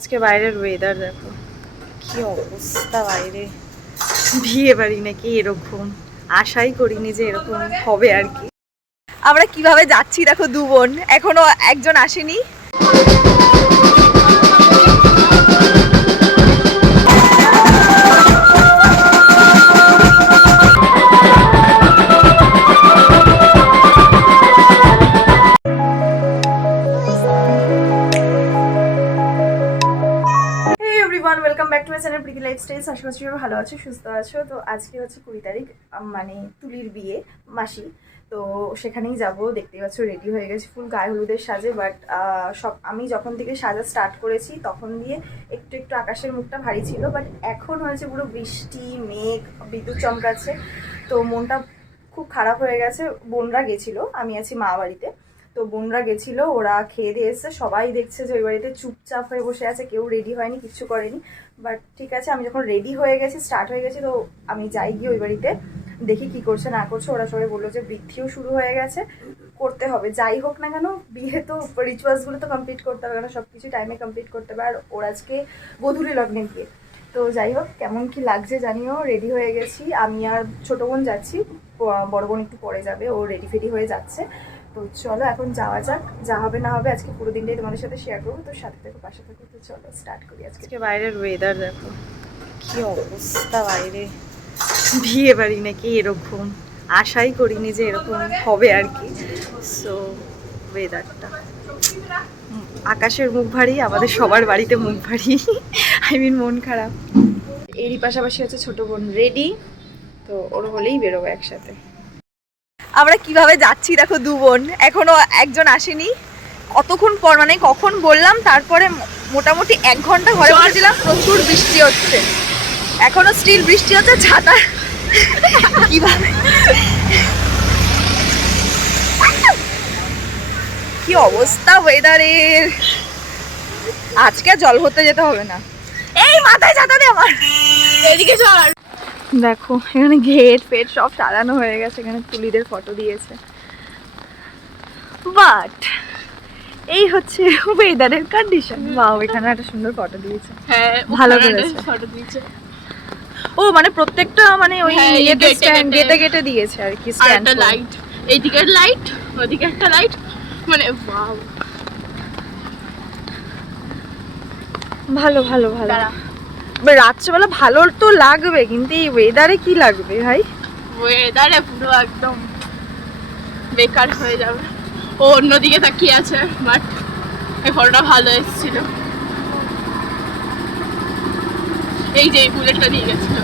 আজকে বাইরের ওয়েদার দেখো। কি অবস্থা বাইরে। বিয়ে বাড়ি নাকি এরকম। আশাই করিনি যে এরকম হবে আর কি। আমরা কীভাবে যাচ্ছি দেখো দু বোন এখনও একজন আসেনি। চ্যানেল প্রীতি লাইফস্টাইল আশা করছি সবাই ভালো আছো, সুস্থ আছো। তো আজকে হচ্ছে কুড়ি তারিখ মানে তুলির বিয়ে, মাসি। তো সেখানেই যাব, দেখতেই পাচ্ছ রেডি হয়ে গেছি ফুল গায়ে হলুদের সাজে। বাট সব, আমি যখন থেকে সাজা স্টার্ট করেছি, তখন দিয়ে একটু একটু আকাশের মুখটা ভারী ছিল। বাট এখন হয়েছে পুরো বৃষ্টি, মেঘ, বিদ্যুৎ চমকাচ্ছে। তো মনটা খুব খারাপ হয়ে গেছে। বোনরা গেছিল, আমি আছি মা বাড়িতে। তো বোনরা গেছিল, ওরা খেয়ে দিয়ে এসছে। সবাই দেখছে যে ওই বাড়িতে চুপচাপ হয়ে বসে আছে, কেউ রেডি হয়নি কিচ্ছু করেনি। বাট ঠিক আছে, আমি যখন রেডি হয়ে গেছি স্টার্ট হয়ে গেছি, তো আমি যাই গিয়ে ওই বাড়িতে, দেখি কি করছে, না করছে। ওরা সবাই বলল যে বৃদ্ধিও শুরু হয়ে গেছে, করতে হবে। যাই হোক না কেন, বিয়ে তো রিচুয়ালসগুলো তো কমপ্লিট করতে হবে কেন সব কিছু টাইমে কমপ্লিট করতে হবে। আর ওর আজকে গধূলি লগ্নে বিয়ে। তো যাই হোক, কেমন কি লাগছে জানিও রেডি হয়ে গেছি। আমি আর ছোটো বোন যাচ্ছি বড় বোন একটু পরে যাবে, ও রেডি ফেডি হয়ে যাচ্ছে। তো চলো এখন যাওয়া যাক। যা হবে না হবে আজকে পুরো দিনটাই তোমাদের সাথে শেয়ার করব। তো সাথে থেকে, পাশে থেকে। তো চলো স্টার্ট করি আজকে। বাইরের ওয়েদার দেখো। কি অবস্থা বাইরে। বিয়ে বাড়ি নাকি এরকম। আশাই করিনি যে এরকম হবে আর কি। সো ওয়েদারটা আকাশের মুখ ভারী, আমাদের সবার বাড়িতে মুখ ভারী। আই মিন মন খারাপ। এরই পাশাপাশি হচ্ছে ছোট বোন রেডি। তো ওর হলেই বেরোবো একসাথে। আমরা কীভাবে যাচ্ছি দেখো দু বোন। এখনও একজন আসেনি। কতক্ষণ পর মানে কখন বললাম তারপরে মোটামুটি এক ঘণ্টা ঘরে বসেছিলাম প্রচুর বৃষ্টি হচ্ছে। এখনও স্টিল বৃষ্টি হচ্ছে ছাতা কীভাবে? কি অবস্থা ওয়েদারের আজকে জল ভরতে যেতে হবে না। এই মাথায় ছাতা দে আমার। এদিকে চল। দেখো এখানে গেট ফেট সব সাজানো হয়ে গেছে এখানে তুলিদের ফটো দিয়েছে। বাট এই হচ্ছে ওয়েদারের কন্ডিশন বাও এখানে একটা সুন্দর ফটো দিয়েছে। হ্যাঁ ভালো করেছে। ফটো দিয়েছে। ও মানে প্রত্যেকটা মানে ওই হ্যাঁ, ইয়েতে স্ট্যান্ড গেটে। গেটে দিয়েছে আর কি স্ট্যান্ড একটা লাইট এইদিকে লাইট ওদিকে একটা লাইট মানে ওয়াও ভালো ভালো ভালো। রাত্রেবেলা ভালো তো লাগবে কিন্তু এই ওয়েদারে কি লাগবে ভাই? ওয়েদারে পুরো একদম বেকার হয়ে যাবে। ও অন্যদিকে তাকিয়ে আছে বাট এই ফটোটা ভালো এসেছিল। এই যে এই বুলেটটা দিয়ে গেছিল।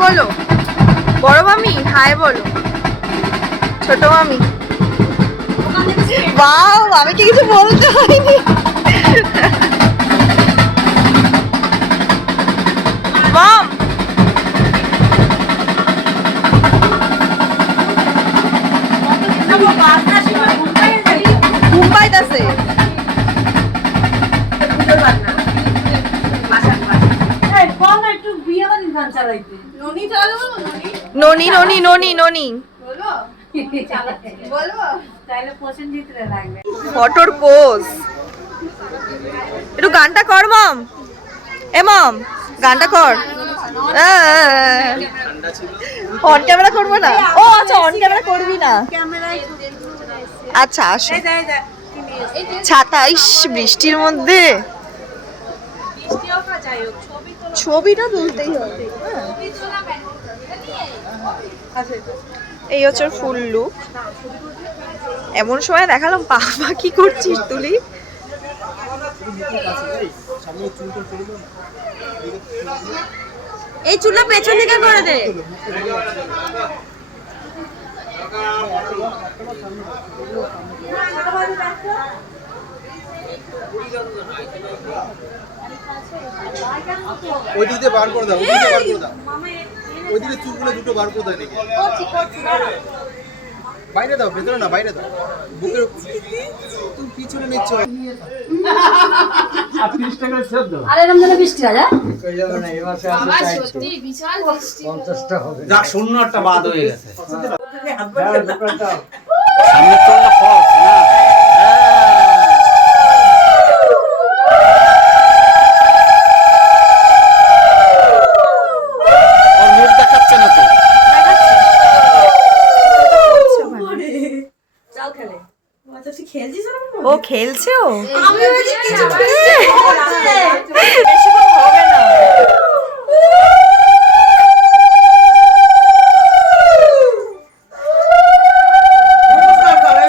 বলো। বড় মামি? হাই বলো। ছোট মামি? বাও আমি কি কিছু বলতে হয়নি মাম ঘুম পাইতাছে ননি চালো ননি। ননি ননি ননি ননি। বলো বলব ফটোর পোজ। একটু গানটা কর মাম। এ মাম গানটা কর। অন ক্যামেরা করব না? ও আচ্ছা অন ক্যামেরা করবি না? আচ্ছা আসো। ছাতা ইস বৃষ্টির মধ্যে। ছবিটা তুলতেই হবে হ্যাঁ। এই হচ্ছে ফুল লুক এমন সময় দেখালাম বাবা কি করছিস তুলি? এই চুলটা পেছন দিকে করে দে। ওইদিকে বার করে দাও ওইদিকে বার করে দাও। ওই ওইদিকে চুলগুলো দুটো বার করে দাও নাকি বাইরে দাও ভেতরে না বাইরে দাও। বুকের তুমি পিছনে নিচ্ছ। বৃষ্টি রাজা যাক শূন্য একটা বাদ হয়ে গেছে ওর মুখ দেখাচ্ছে না তো ও খেলছে? আমি কিছু বেশিক্ষণ হবে না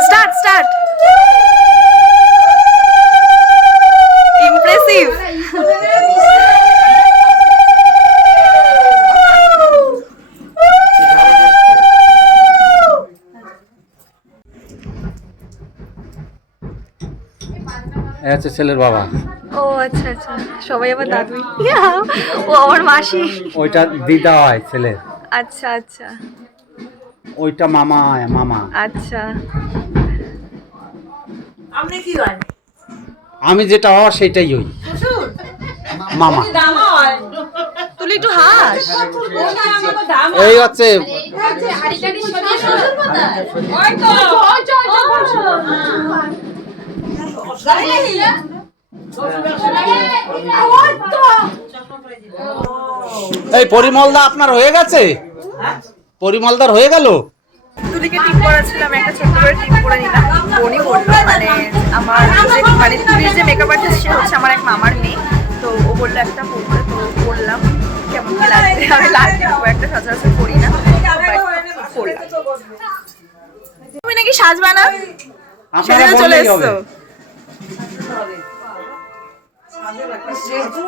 স্টার্ট স্টার্ট ইমপ্রেসিভ হচ্ছে ছেলের বাবা। ও আচ্ছা আচ্ছা। সবাই আবার দাদু। ও আমার মাসি। ওইটা দিদা হয় ছেলের। আচ্ছা আচ্ছা। ওইটা মামা হয় মামা। আচ্ছা। আপনি কি হয় আমি যেটা হওয়া সেটাই হই। মামা। দামা হয়? তুই একটু হাস। এই হচ্ছে ওই ওই তো এই পরিমলদা আপনার হয়ে গেছে? পরিমলদার হয়ে গেল? তুলিকে টিপ করেছিলাম একটা ছোট্ট করে টিপ করে নিলাম। বোনই করল মানে আমার মানে তুলির যে মেকআপ আর্টিস্ট সে হচ্ছে আমার এক মামার মেয়ে। তো ও বলল একটা তো কেমন কি লাগছে? আমি লাগছে খুব একটা সচরাচর করি না। তুমি নাকি সাজবা না? চলে বললেই হবে এসছো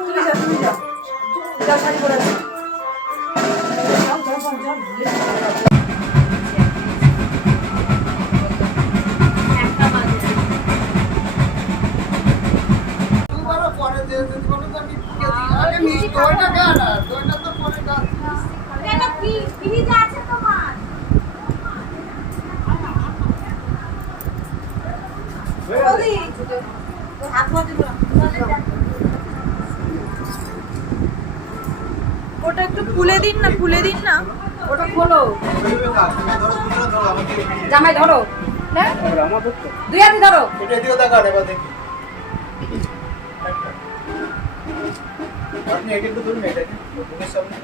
ওটা একটু খুলে দিন না খুলে দিন না। ওটা খোলো। জামাই ধরো। হ্যাঁ? দুই হাতে ধরো। এটা এদিকে তাকান এবার দেখি আপনি এটা একটু ধরুন এটা সামনে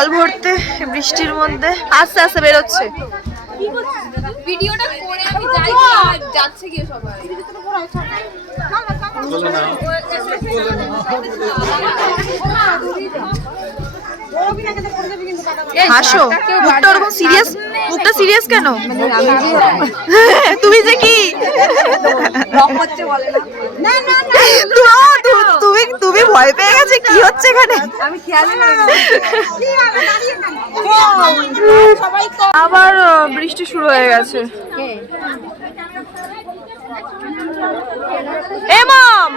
জল ভরতে বৃষ্টির মধ্যে আস্তে আস্তে বেরোচ্ছে। ভিডিওটা করে আমি যাই যাচ্ছে গিয়ে সবাই। হাসো। মুখটা ওরকম সিরিয়াস মুখটা সিরিয়াস কেন? তুমি যে কি? তুমি তুমি ভয় পেয়ে গেছে? কি হচ্ছে এখানে? আবার বৃষ্টি শুরু হয়ে গেছে। এ, মম!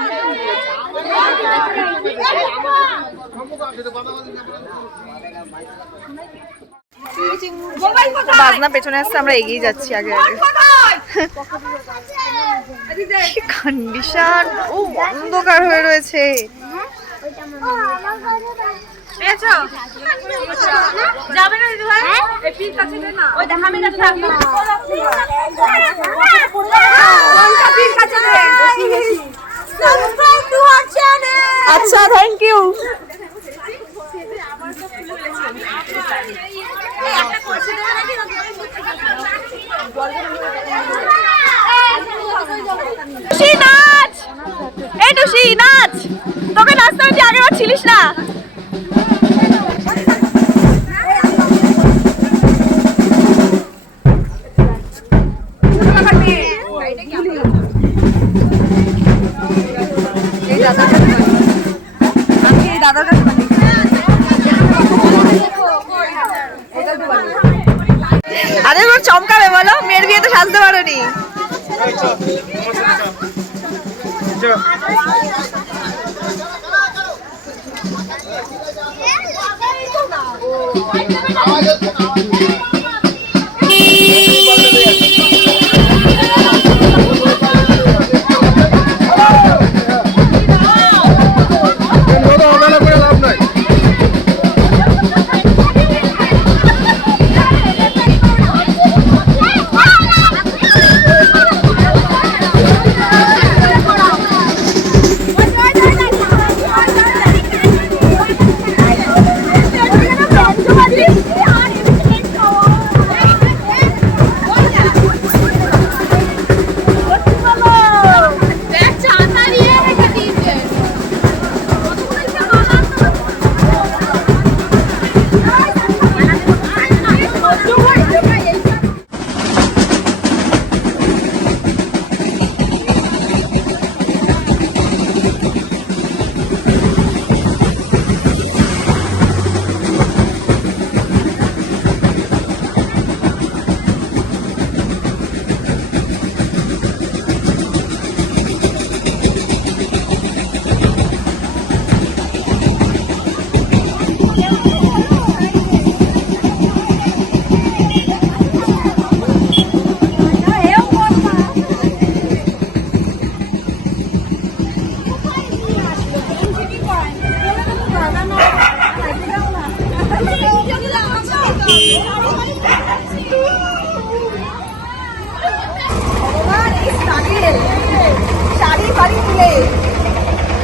বাজনা পেছনে আসছে আমরা এগিয়ে যাচ্ছি আগে আগে। কন্ডিশন ও অন্ধকার হয়ে রয়েছে। আচ্ছা থ্যাংক ইউ নাচ এই টুসি নাচ তোকে নাচতে আগে বার ছিলিস না? আমাদের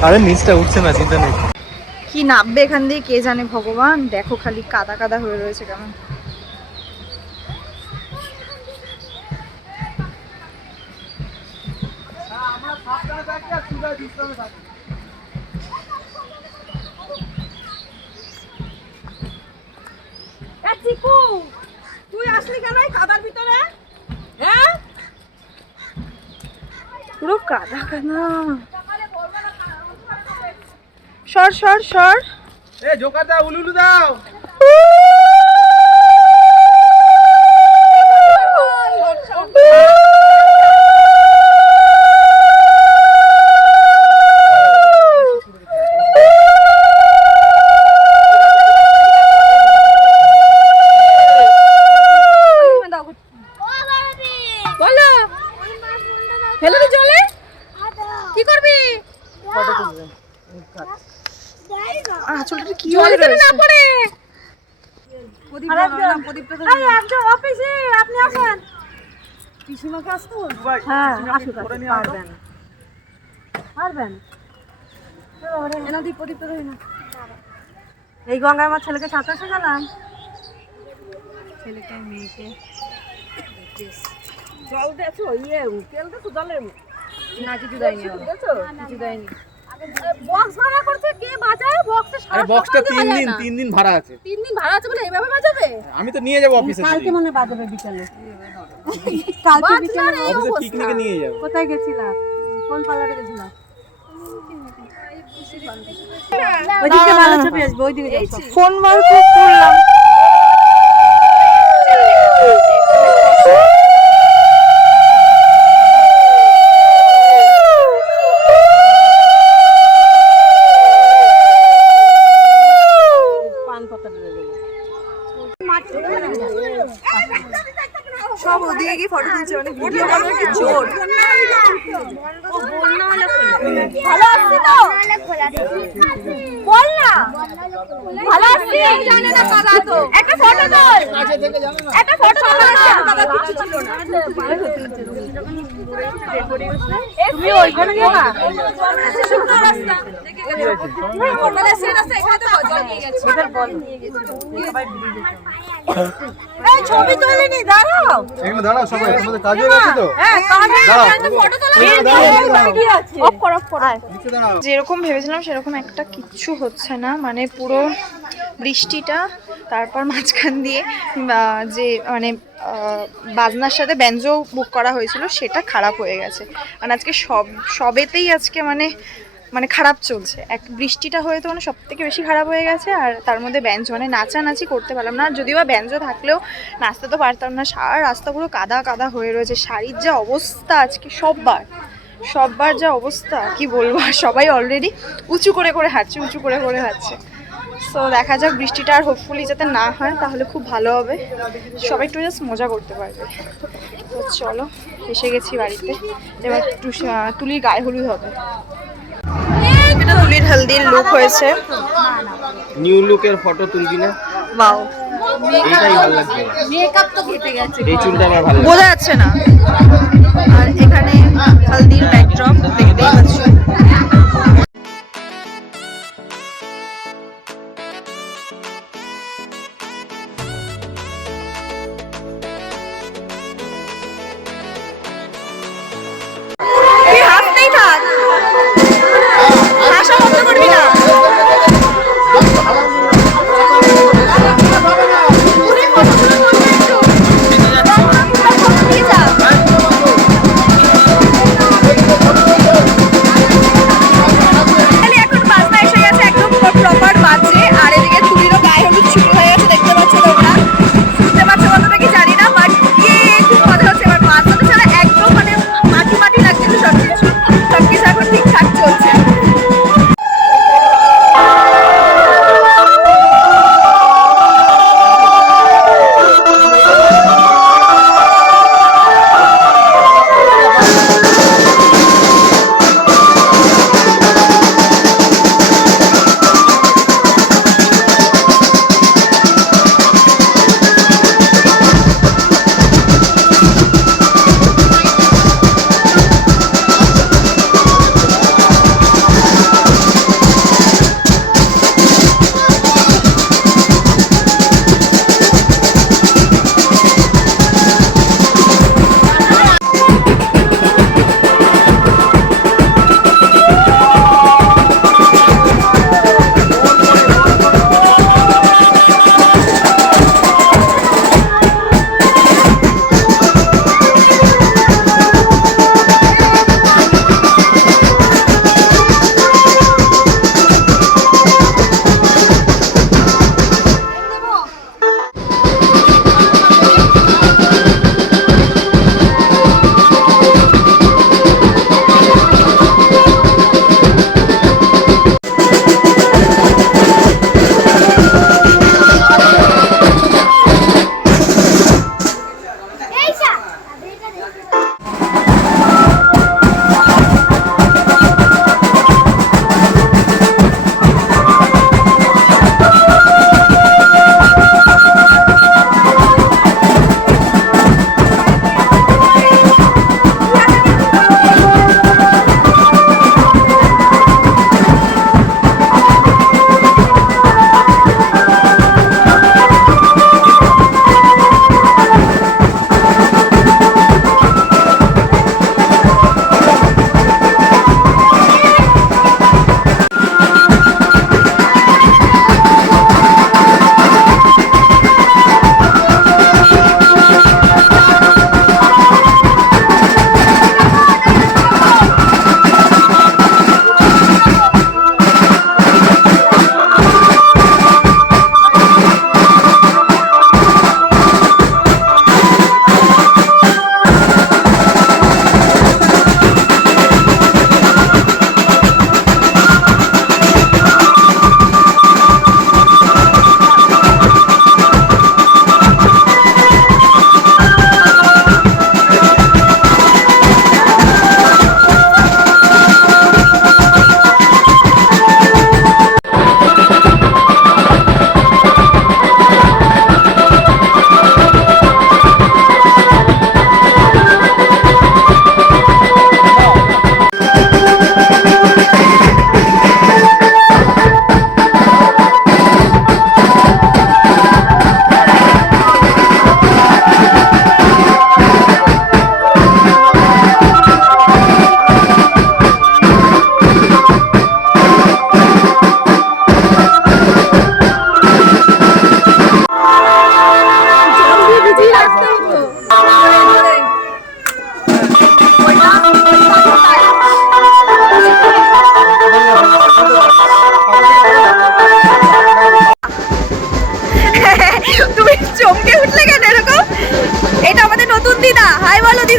আরে নিচটা উঠছে না চিন্তা নেই। কি নামবে এখান দিয়ে কে জানে ভগবান? দেখো খালি কাদা কাদা হয়ে রয়েছে কেমন। তুই আসলি কেন এই কাদার ভিতরে? হ্যাঁ? পুরো কাদা কাদা। সর সর সর। এ জোকার দাও উলুলু দাও। পড়ে। অফিসে আপনি আসেন। পিসিমাকে আসতো? হ্যাঁ আসুক পারবেন। পারবেন? এনা দি প্রদীপ ধরে না। এই গঙ্গায় আমার ছেলেকে সাঁতার শেখালাম। ছেলেকে মেয়েকে। জল দিয়েছ ইয়ে তেল দিয়েছ জলের না কিছু দেয়নি কিছু দেয়নি। বক্স ভাড়া করছে? কে বাজায়? বক্সে আরে বক্সটা তিন দিন তিন দিন ভাড়া আছে। তিন দিন ভাড়া আছে বলে এইভাবে বাজাবে? আমি তো নিয়ে যাব অফিসে কালকে মনে বাজাবে বিকালে। কালকে বিকালে অফিসে পিকনিকে নিয়ে যাব। কোথায় গেছিলা কোন পার্লারে গেছিলা ওইদিকে ভালো ছবি আসবে ওইদিকে ফোন বার করলাম। ভিডিও কি ভালো আসছে তো? বল না। ভালো আসছে জানে না কাদা তো। একটা ফটো তোল একটা ফটো তোল যেরকম ভেবেছিলাম, সেরকম একটা কিচ্ছু হচ্ছে না। মানে পুরো বৃষ্টিটা, তারপর মাঝখান দিয়ে যে মানে বাজনার সাথে ব্যঞ্জো বুক করা হয়েছিল, সেটা খারাপ হয়ে গেছে। আর আজকে সব, সবেতেই আজকে মানে মানে খারাপ চলছে। এক, বৃষ্টিটা হয়ে তো মানে সব থেকে বেশি খারাপ হয়ে গেছে, আর তার মধ্যে ব্যঞ্জ মানে নাচানাচি করতে পারলাম না। আর যদিও বা ব্যঞ্জ থাকলেও নাচতে তো পারতাম না, সারা রাস্তাগুলো কাদা কাদা হয়ে রয়েছে। শাড়ির যা অবস্থা আজকে সববার সববার যা অবস্থা, কি বলব? সবাই অলরেডি উঁচু করে করে হাঁটছে, উঁচু করে করে হাঁটছে। সো দেখা যাক বৃষ্টিটা আর হোপফুলি যাতে না হয় তাহলে খুব ভালো হবে। সবাই একটু জাস্ট মজা করতে পারবে। তো চলো এসে গেছি বাড়িতে। এবার একটু তুলির গায়ে হলুদ হবে। এটা তুলির হলদির লুক হয়েছে। নিউ লুকের ফটো তুলবি না? বাও এইটাই ভালো লাগছে। মেকআপ তো কেটে গেছে। এই চুলটা আমার ভালো বোঝা যাচ্ছে না। আর এখানে হলদির ব্যাকড্রপ দেখতেই পাচ্ছ।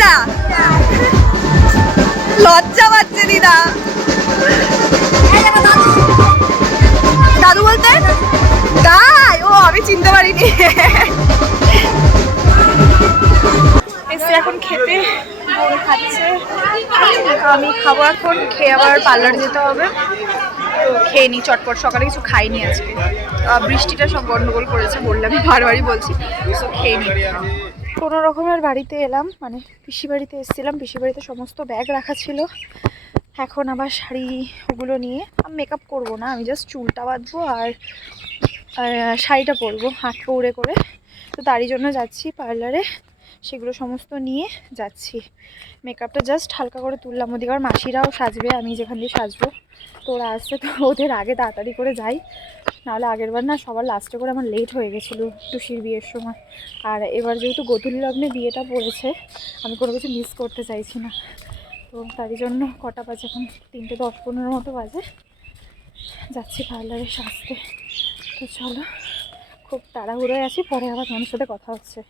দিদা লজ্জা পাচ্ছে দিদা। দাদু বলতে? তাই ও, আমি চিনতে পারিনি। এসে এখন খেতে খাচ্ছে। আমি খাব এখন, খেয়ে আবার পার্লার যেতে হবে। তো খেয়ে নিই চটপট। সকালে কিছু খাইনি আজকে। বৃষ্টিটা সব গন্ডগোল করেছে, বললাম বারবারই বলছি। তো খেয়ে নিই কোনো রকমের বাড়িতে এলাম মানে পিসি বাড়িতে এসেছিলাম, পিসি বাড়িতে সমস্ত ব্যাগ রাখা ছিল। এখন আবার শাড়ি ওগুলো নিয়ে আমি মেকআপ করব না, আমি জাস্ট চুলটা বাঁধবো আর শাড়িটা পরবো, হাত উড়ে করে। তো তারই জন্য যাচ্ছি পার্লারে সেগুলো সমস্ত নিয়ে যাচ্ছি। মেকআপটা জাস্ট হালকা করে তুললাম, ওদিকে আবার মাসিরাও সাজবে, আমি যেখান দিয়ে সাজবো। তো ওরা আসছে, তো ওদের আগে তাড়াতাড়ি করে যাই। নাহলে আগের বার না সবার লাস্টে করে আমার লেট হয়ে গেছিল টুসির বিয়ের সময়। আর এবার যেহেতু গতুল লগ্নে বিয়েটা পড়েছে, আমি কোনো কিছু মিস করতে চাইছি না। তো তারই জন্য কটা বাজে এখন? তিনটে দশ পনেরো মতো বাজে। যাচ্ছি পার্লারে সাজতে। তো চলো, খুব তাড়াহুড়োয় আছি, পরে আবার তোমার সাথে কথা হচ্ছে।